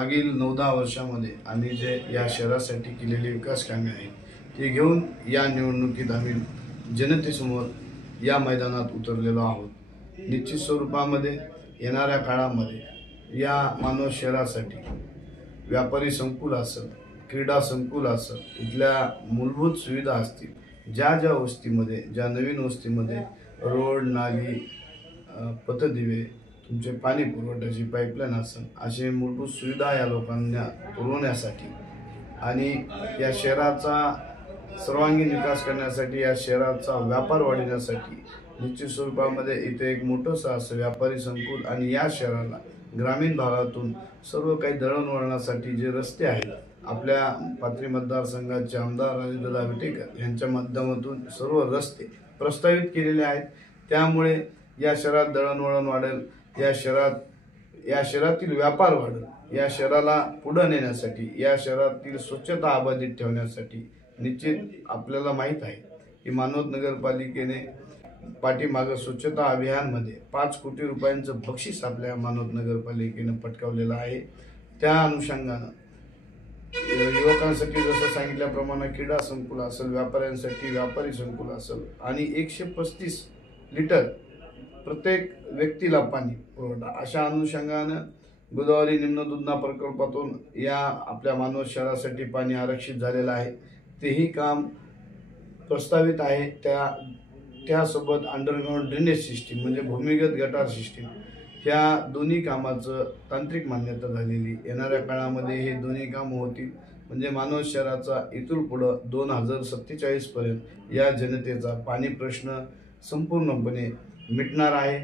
मागील 9-10 वर्षामध्ये आम्ही जे या शहरासाठी केलेली विकास कामे आहेत ते घेऊन या निवडणुकीत आम्ही जनतेसमोर या मैदानात उतरलेलो आहोत। निश्चित स्वरूपामध्ये येणाऱ्या काळामध्ये या मानवत शहरासाठी व्यापारी संकुल असेल, क्रीडा संकुल असेल, इथल्या मूलभूत सुविधा असतील, ज्या वस्तीमध्ये, ज्या नवीन वस्तीमध्ये रोड, नाली, पथदिवे, तुमचे पाणी पुरवठ्याची पाईपलाईन असेल, असे मूलभूत सुविधा या लोकांना पुरवण्यासाठी आणि या शहराचा सर्वांगीण विकास करण्यासाठी, या शहराचा व्यापार वाढवण्यासाठी निश्चित स्वरूपामध्ये इथे एक मोठंसं असं व्यापारी संकुल आणि या शहराला ग्रामीण भागातून सर्व काही दळणवळणासाठी जे रस्ते आहेत, आपल्या पाथरी मतदारसंघाचे आमदार राजेदादा विटेकर यांच्या माध्यमातून सर्व रस्ते प्रस्तावित केलेले आहेत। त्यामुळे या शहरात दळणवळण वाढेल, या शहरातील व्यापार वाढेल, या शहराला पुढे नेण्यासाठी, या शहरातील स्वच्छता अबाधित ठेवण्यासाठी निश्चित आपल्याला माहीत आहे की मानवत नगरपालिकेने पाठीमागे स्वच्छता अभियानमध्ये 5 कोटी रुपयांचं बक्षीस आपल्या मानवत नगरपालिकेने पटकावलेलं आहे। त्या अनुषंगानं युवकांसाठी जसं सांगितल्याप्रमाणे क्रीडा संकुल असेल, व्यापाऱ्यांसाठी व्यापारी संकुल असेल आणि 135 लिटर प्रत्येक व्यक्तीला पाणी पुरवठा अशा अनुषंगानं गोदावरी निम्न दुधना प्रकल्पातून या आपल्या मानवत शहरासाठी पाणी आरक्षित झालेलं आहे। तेही काम प्रस्तावित आहे। त्यासोबत अंडरग्राउंड ड्रेनेज सिस्टीम म्हणजे भूमिगत गटार सिस्टीम, ह्या दोन्ही कामाचं तांत्रिक मान्यता झालेली। येणाऱ्या काळामध्ये हे दोन्ही कामं होतील म्हणजे मानवत शहराचा इथून पुढं 2047 पर्यंत या जनतेचा पाणी प्रश्न संपूर्णपणे मिटणार आहे।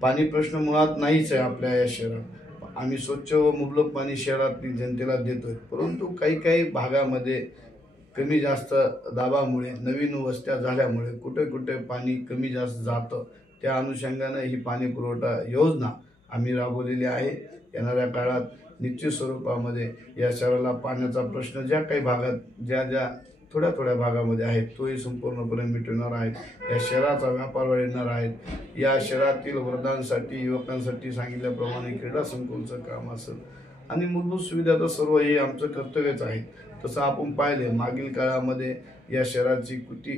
पाणी प्रश्न मुळात नाहीच आहे आपल्या या शहरात। आम्ही स्वच्छ व मुबलक पाणी शहरातील जनतेला देतोय, परंतु काही भागामध्ये कमी जास्त दाबामुळे, नवीन वस्त्या झाल्यामुळे कुठे पाणी कमी जास्त जातं। त्या अनुषंगाने ही पाणी पुरवठा योजना आम्ही राबवलेली आहे। येणाऱ्या काळात निश्चित स्वरूपामध्ये या शहराला पाण्याचा प्रश्न ज्या काही भागात, ज्या थोड्या भागामध्ये आहे तोही संपूर्णपणे मिटवणार आहे। या शहराचा व्यापार वाढवणार आहेत। या शहरातील वृद्धांसाठी, युवकांसाठी सांगितल्याप्रमाणे क्रीडा संकुलचं काम असेल आणि मूलभूत सुविधा तर सर्व हे आमचं कर्तव्यच आहे। तसं आपण पाहिले मागील काळामध्ये या शहराची किती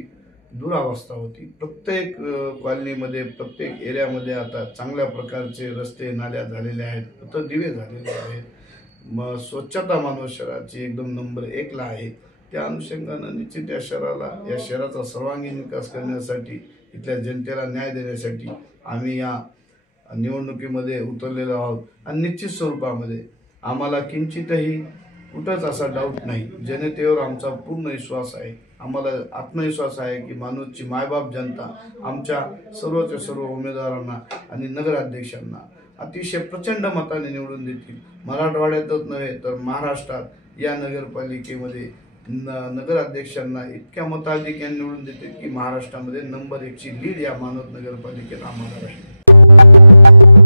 दुरावस्था होती। प्रत्येक कॉलनीमध्ये, प्रत्येक एरियामध्ये आता चांगल्या प्रकारचे रस्ते, नाल्या झालेले आहेत, पथदिवे झालेले आहेत। स्वच्छता मानवत शहराची एकदम नंबर 1 ला आहे। त्या अनुषंगानं निश्चित या शहराचा सर्वांगीण विकास करण्यासाठी, इथल्या जनतेला न्याय देण्यासाठी आम्ही या निवडणुकीमध्ये उतरलेलो आहोत आणि निश्चित स्वरूपामध्ये आम्हाला किंचितही कुठंच असा डाऊट नाही। जनतेवर आमचा पूर्ण विश्वास आहे। आम्हाला आत्मविश्वास आहे की मानवतची मायबाप जनता आमच्या सर्वच्या सर्व उमेदवारांना आणि नगराध्यक्षांना अतिशय प्रचंड मताने निवडून देतील। मराठवाड्यातच नव्हे तर महाराष्ट्रात या नगरपालिकेमध्ये नगराध्यक्षांना इतक्या मताधिक्याने निवडून देतील की महाराष्ट्रामध्ये नंबर 1 ची लीड या मानवत नगरपालिकेत आम्हाला राहील।